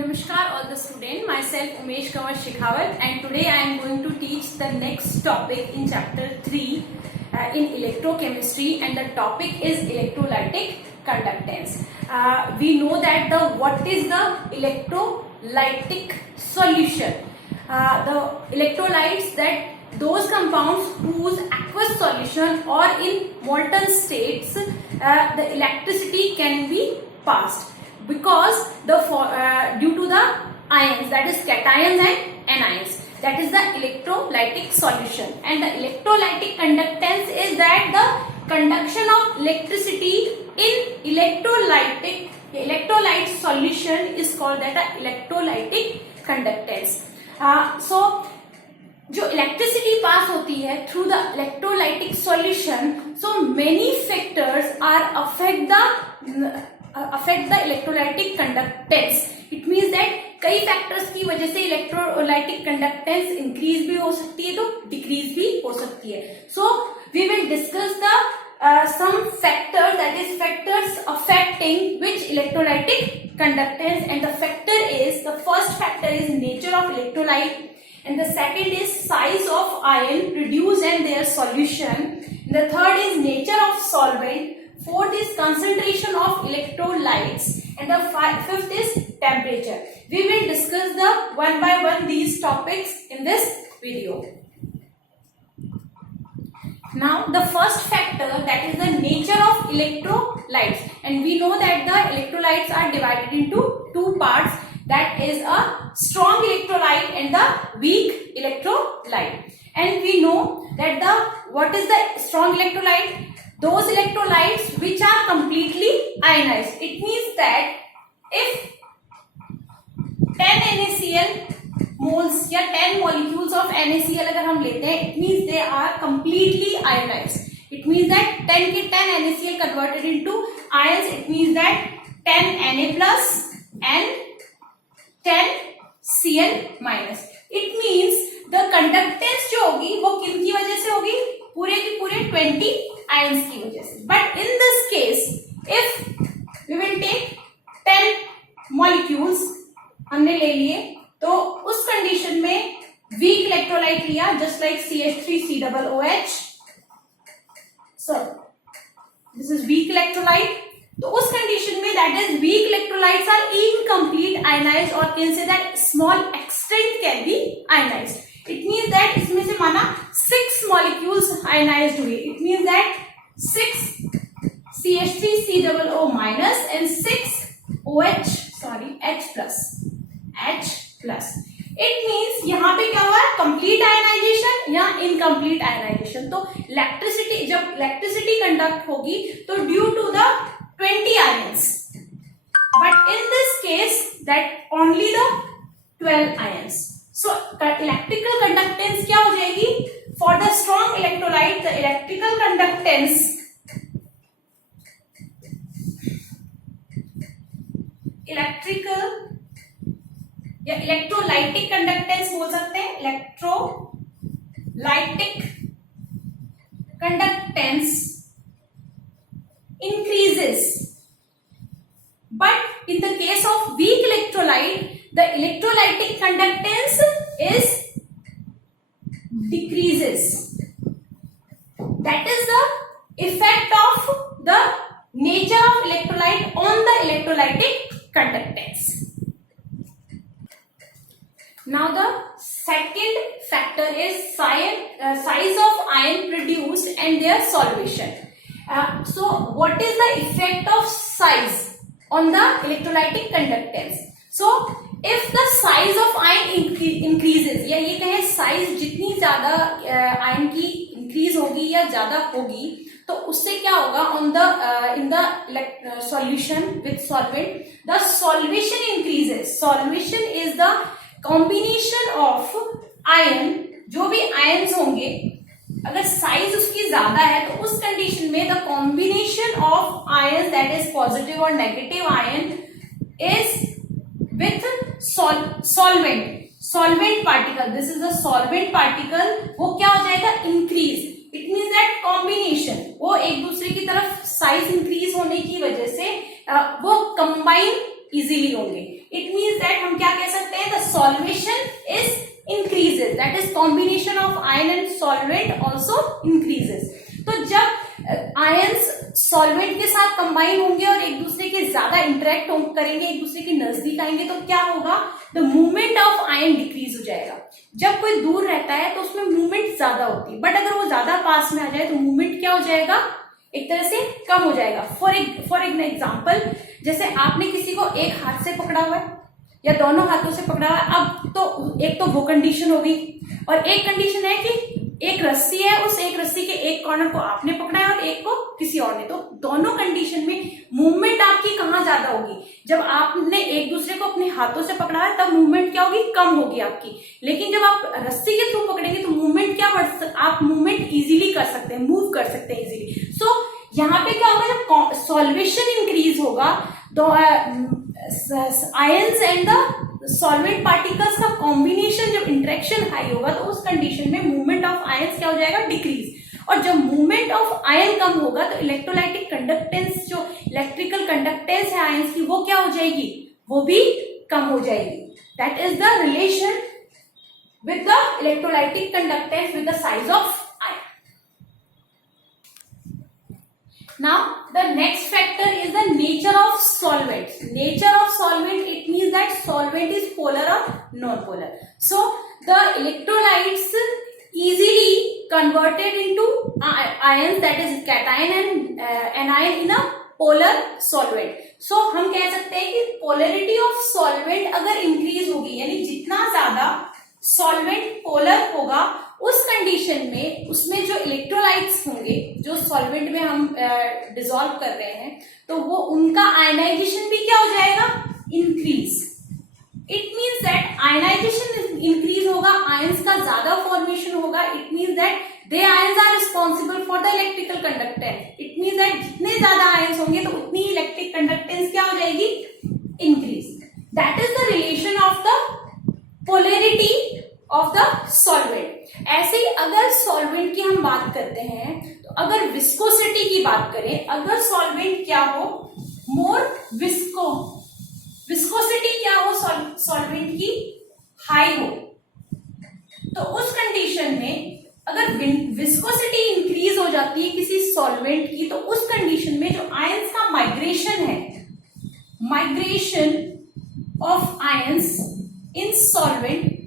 Namaskar all the students, myself Umesh Kanwar Shekhawat, and today I am going to teach the next topic in chapter 3 in electrochemistry, and the topic is electrolytic conductance. We know that what is the electrolytic solution. The electrolytes, that those compounds whose aqueous solution or in molten states the electricity can be passed because due to the ions, that is cations and anions, that is the electrolytic solution. And the electrolytic conductance is that the conduction of electricity in electrolyte solution is called that the electrolytic conductance. So जो electricity pass होती है through the electrolytic solution, so many factors are affect the electrolytic conductance. It means that कई factors की वजह से electrolytic conductance increase भी हो सकती है तो डिक्रीज भी हो सकती है. So we will discuss the some factors, that is factors affecting which electrolytic conductance, and the first factor is nature of electrolyte, and the second is size of ion produced and their solution, and the third is nature of solvent, fourth is concentration of electrolytes, and the fifth is temperature. We will discuss the one by one these topics in this video. Now the first factor, that is the nature of electrolytes, and we know that the electrolytes are divided into two parts, that is a strong electrolyte and the weak electrolyte. And we know that what is the strong electrolyte? Those electrolytes which are completely ionized. It means that if 10 NaCl moles या 10 molecules of NaCl अगर हम लेते हैं, it means they are completely ionized. It means that 10 के 10 NaCl converted into ions. It means that 10 Na plus and 10 Cl minus. It means the conductance जो होगी वो किन की वजह से होगी? पूरे के पूरे 20 ions की वजह से. But in this case, if we will take 10 molecules हमने ले लिए, तो उस कंडीशन में वीक इलेक्ट्रोलाइट लिया, just like CH3COOH. So this is weak electrolyte. तो उस कंडीशन में that is weak electrolytes are incomplete ionized, और can say that small extent can be ionized. It means that इसमें से माना 6 मॉलिक्यूल्स आयनाइज्ड हुए. It means that 6 CH3COO minus and 6 H plus. It means यहाँ पे क्या हुआ है? कंप्लीट आयनाइजेशन या इनकम्प्लीट आयनाइजेशन. तो इलेक्ट्रिसिटी, जब इलेक्ट्रिसिटी कंडक्ट होगी तो due to the 20 ions, but in this case that only the 12 ions. So electrical conductance क्या हो जाएगी? For the strong electrolyte, the electrical conductance या इलेक्ट्रोलाइटिक कंडक्टेंस बोल सकते हैं. Electrolytic conductance increases, but in the case of weak electrolyte, the electrolytic conductance is decreases. That is the effect of the nature of electrolyte on the electrolytic conductance. Now the second factor is size of ion produced and their solution. So what is the effect of size on the electrolytic conductance? So if the size of ion increases, या ये कहें size जितनी ज्यादा ion की increase होगी या ज्यादा होगी, तो उससे क्या होगा? On the in the solution with solvent, the solvation increases. Solvation is the combination of ion. जो भी आयन्स होंगे, अगर साइज उसकी ज्यादा है तो उस कंडीशन में the combination of ion, that is positive और negative ion, is with solvent particle. This is the solvent particle. वो क्या हो जाएगा? Increase. It means that combination, वो एक दूसरे की तरफ साइज इंक्रीज होने की वजह से वो कंबाइन इजीली होंगे। इट मीन्स दैट हम क्या कह सकते हैं, the solvation is increases, that is combination of ion and solvent also increases। तो जब आयंस सॉल्वेंट के साथ कंबाइन होंगे और एक दूसरे के ज्यादा इंटरेक्ट करेंगे, एक दूसरे के नजदीक आएंगे, तो क्या होगा, the movement of ion decrease हो जाएगा। जब कोई दूर रहता है तो उसमें मूवमेंट ज्यादा होती है, बट अगर वो ज्यादा पास में आ जाए तो मूवमेंट क्या हो जाएगा, एक तरह से कम हो जाएगा। फॉर एग्जाम्पल, जैसे आपने किसी को एक हाथ से पकड़ा हुआ है या दोनों हाथों से पकड़ा हुआ है, अब तो एक तो वो कंडीशन हो गई, और एक कंडीशन है कि एक रस्सी है, उस एक रस्सी के एक कॉर्नर को आपने पकड़ा है और एक को किसी और ने, तो दोनों कंडीशन में मूवमेंट आपकी कहाँ ज्यादा होगी, जब आपने एक दूसरे को अपने हाथों से पकड़ा है तब मूवमेंट क्या होगी, कम होगी आपकी। लेकिन जब आप रस्सी के थ्रू पकड़ेंगे तो मूवमेंट क्या आप मूवमेंट इजीली कर सकते हैं, मूव कर सकते हैं इजीली। सो यहाँ पे क्या होगा, जब सॉल्वेशन इंक्रीज होगा तो ions and the solvent particles का कॉम्बिनेशन, जब इंटरेक्शन हाई होगा तो उस कंडीशन में मूवमेंट ऑफ आयंस क्या हो जाएगा, डिक्रीज। और जब मूवमेंट ऑफ आयन कम होगा तो इलेक्ट्रोलाइटिक कंडक्टेंस, जो इलेक्ट्रिकल कंडक्टेंस है आयंस की, वो क्या हो जाएगी, वो भी कम हो जाएगी। That is the relation with the electrolytic conductance with the size of ion. Now the next factor is the nature of solvents. Nature of solvent, it means that solvent is polar or non-polar. So the electrolytes easily converted into ions, that is cation and anion in a polar solvent. So हम कह सकते हैं कि polarity of solvent अगर increase होगी, यानी जितना ज्यादा सॉल्वेंट पोलर होगा उस कंडीशन में उसमें जो इलेक्ट्रोलाइट्स होंगे, जो सॉल्वेंट में हम डिसॉल्व कर रहे हैं, तो वो उनका आयनाइजेशन भी क्या हो जाएगा, increase. It means that ionization increase होगा, आयंस का ज्यादा फॉर्मेशन होगा। It means that they ions are responsible for the electrical conductance. It means that जितने ज्यादा आयंस होंगे तो उतनी इलेक्ट्रिक कंडक्टेंस क्या हो जाएगी, increase. That is the relation of the polarity of the solvent. ऐसे ही अगर सॉल्वेंट की हम बात करते हैं, तो अगर विस्कोसिटी की बात करें, अगर सॉल्वेंट क्या हो, मोर विस्कोसिटी क्या हो सॉल्वेंट की, हाई हो, तो उस कंडीशन में अगर विस्कोसिटी इंक्रीज हो जाती है किसी सॉल्वेंट की, तो उस कंडीशन में जो आयंस का माइग्रेशन है, migration of ions in solvent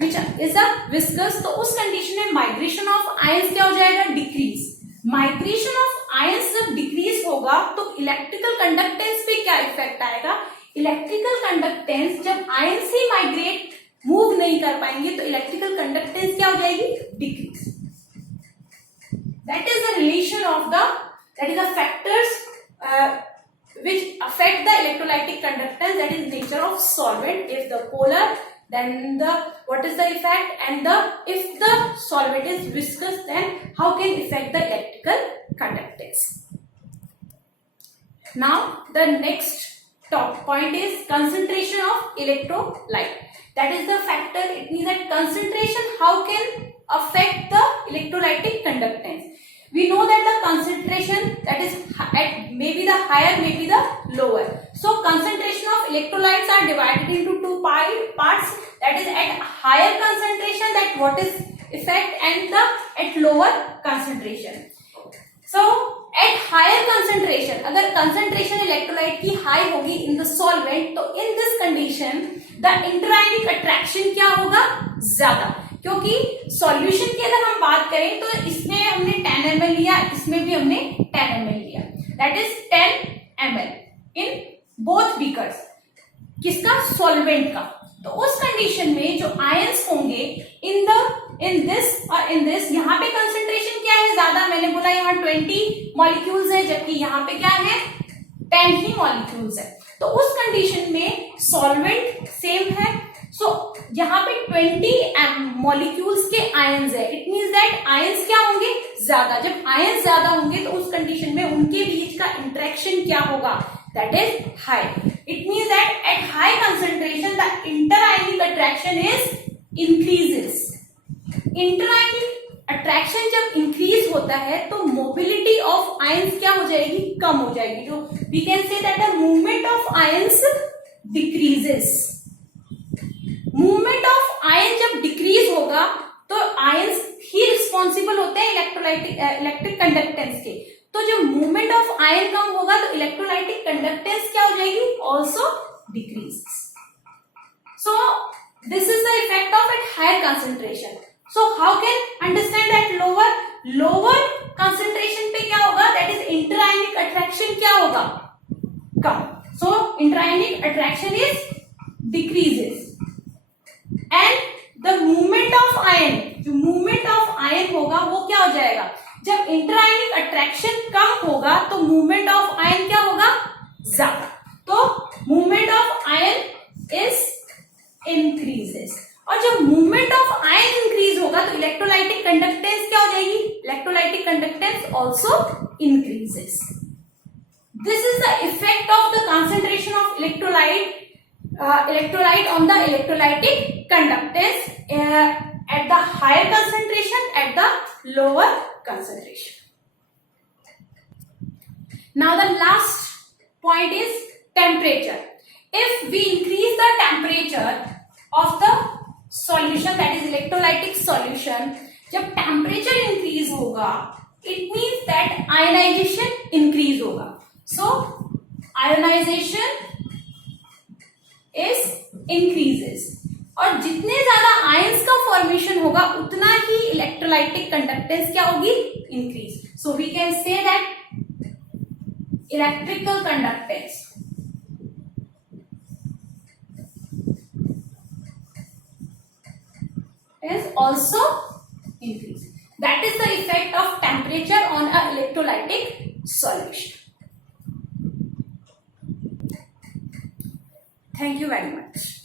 which is a viscous, तो उस कंडीशन में माइग्रेशन ऑफ आयंस क्या हो जाएगा, डिक्रीज। माइग्रेशन ऑफ आयंस जब डिक्रीज होगा तो इलेक्ट्रिकल कंडक्टेंस पे क्या इफेक्ट आएगा, इलेक्ट्रिकल कंडक्टेंस, जब आयंस ही माइग्रेट मूव नहीं कर पाएंगे तो इलेक्ट्रिकल कंडक्टेंस क्या हो जाएगी, decrease. That is the relation of the, that is the factors which affect the electrolytic conductance, that is nature of solvent. If the polar, then the what is the effect, and the if the solvent is viscous, then how can affect the electrical conductance. Now the next top point is concentration of electrolyte. That is the factor, it means that concentration how can affect the electrolytic conductance. We know that the concentration, that is at maybe the higher, maybe the lower. So concentration of electrolytes are divided into two parts. That is at higher concentration, that what is effect, and the at lower concentration. So at higher concentration, अगर concentration electrolyte की high होगी in the solvent, तो in this condition the interionic attraction क्या होगा, ज्यादा। क्योंकि solution की अगर हम बात करें तो इसमें हमने 10 ml लिया, इसमें भी हमने 10 ml लिया, that is 10 ml in both beakers, किसका, सॉल्वेंट का। तो उस कंडीशन में जो आयंस होंगे इन दिस और इन दिस, यहाँ पे कंसेंट्रेशन क्या है, ज्यादा, मैंने बोला यहाँ 20 मॉलिक्यूल्स है, जबकि यहाँ पे क्या है, 10 ही मॉलिक्यूल्स है। तो उस कंडीशन में सॉल्वेंट सेम है, सो यहाँ पे 20 मॉलिक्यूल्स के आयंस है। इट मींस दैट आयंस क्या होंगे, ज्यादा। जब आयंस ज्यादा होंगे तो उस कंडीशन में उनके बीच का इंटरेक्शन क्या होगा, that is high. It means that at high concentration the interionic attraction is increases. Interionic attraction जब इंक्रीज होता है तो मोबिलिटी ऑफ आयंस क्या हो जाएगी, कम हो जाएगी। तो we can say that the movement of ions decreases. Movement of ion जब डिक्रीज होगा तो आयंस ही रिस्पॉन्सिबल होते हैं इलेक्ट्रिक कंडक्टेंस के. तो जब मूवमेंट ऑफ आयन कम होगा तो इलेक्ट्रोलाइटिक कंडक्टेंस क्या हो जाएगी, also decreases. So this is the effect of at higher concentration. So how can understand that lower concentration पे क्या होगा, that is interionic attraction क्या होगा, कम. So interionic attraction is decreases and the movement of ion, जो movement of ion होगा वो क्या हो जाएगा, जब इंटरआयनिक अट्रैक्शन कम होगा तो मूवमेंट ऑफ आयन क्या होगा, ज्यादा. तो movement of ion is increases. और जब मूवमेंट ऑफ आयन इंक्रीज होगा तो इलेक्ट्रोलाइटिक कंडक्टेंस क्या हो जाएगी, electrolytic conductance also increases. This is the effect of the concentration of electrolyte on the electrolytic conductance at the higher concentration, at the lower concentration. Now the last point is temperature. If we increase the temperature of the solution, that is electrolytic solution, जब temperature increase होगा it means that ionization increase होगा. So ionization is increases. और जितने ज्यादा ions का formation होगा उतना ही electrolytic conductance क्या होगी, increase. So we can say that electrical conductance is also increase. That is the effect of temperature on a electrolytic solution. Thank you very much.